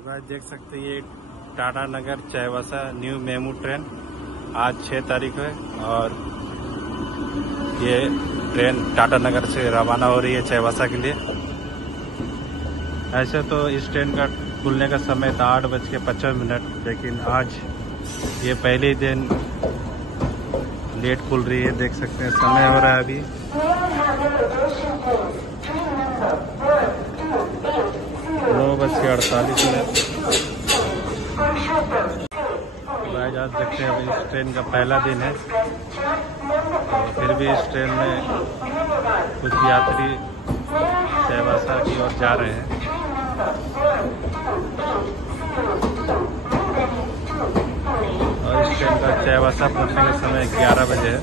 तो भाई देख सकते हैं ये टाटा नगर चाईबासा न्यू मेमू ट्रेन आज 6 तारीख है और ये ट्रेन टाटा नगर से रवाना हो रही है चाईबासा के लिए। ऐसे तो इस ट्रेन का खुलने का समय था 8:55, लेकिन आज ये पहले दिन लेट खुल रही है। देख सकते हैं समय हो रहा है अभी 9:48। आज देखते हैं अभी इस ट्रेन का पहला दिन है, तो फिर भी इस ट्रेन में कुछ यात्री चाईबासा की ओर जा रहे हैं। और इस ट्रेन का चाईबासा पहुंचने का समय 11 बजे है।